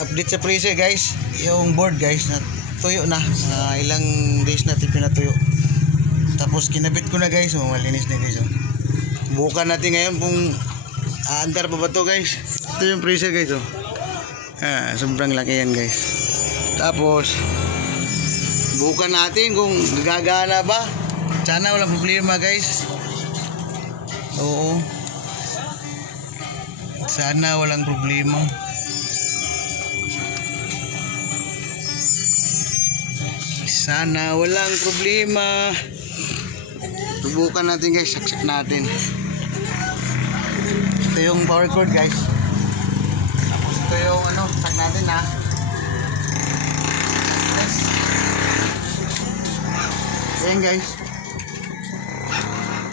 update sa freezer guys, yung board guys na tuyo na, ilang days natin pinatuyo. Tapos kinabit ko na guys, malinis na guys. Bukan natin ngayon kung aandar pa ba to guys. Ito yung freezer guys. Sobrang laki yan guys. Tapos bukan natin kung gagana ba. Sana walang problema guys. Oo, sana walang problema. Sana walang problema. Subukan natin guys, saksak natin. Ito yung power cord guys. Tapos ito yung sak natin ha. Yes. Ayan guys,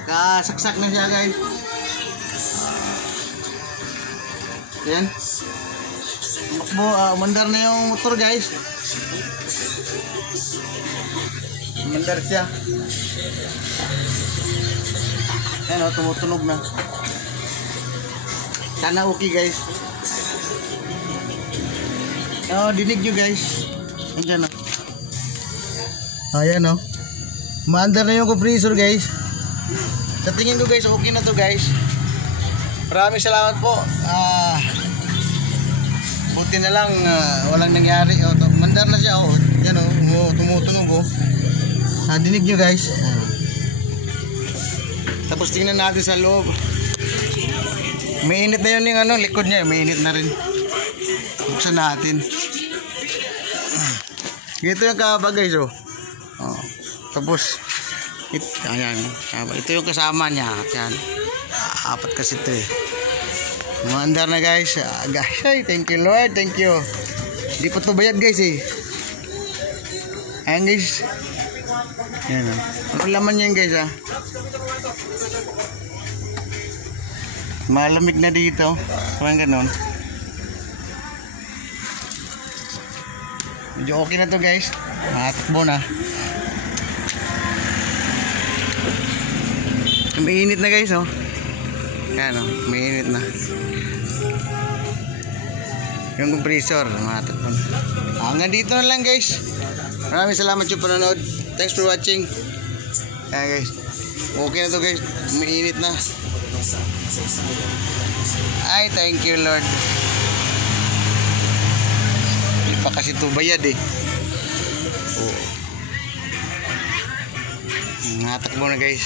kasaksak na siya guys. Ayan, umandar na yung motor guys. Umandar siya. Ayan tumutunog na. Sana okay guys. Dinig nyo guys. Ayan ayan maandar na yung compressor guys. Sa tingin ko guys, okay na to guys. Maraming salamat po. Buti na lang walang nangyari. Mandar na siya. Yan tumutunog. Dinig nyo guys. Tapos tingnan natin sa loob. May init na yun yung likod niya. May init na rin. Buksan natin. Ito yung kaba guys. Tapos ayan, ito yung kasama niya. Ayan. Apat kasi ito Maandar na guys. Guys, thank you Lord, thank you. Hindi pa ito bayad guys Ayan guys. Ayan ano laman niyan guys Malamig na dito. Parang ganon. Medyo okay na to guys. Matakbo na. Mainit na guys Yan mainit na. Yung compressor matakbo na. Hanggang dito na lang guys. Maraming salamat yung panonood. Thanks for watching. Ayan guys, okay na to guys. Mainit na. Ay, thank you Lord. Hindi pa kasi ito bayad Matakbo na guys.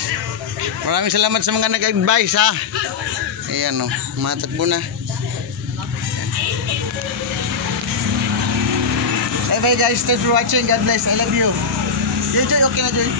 Maraming salamat sa mga nag-advise Ayan matakbo na. Bye bye guys, thanks for watching. God bless, I love you. Joy, okay na Joy.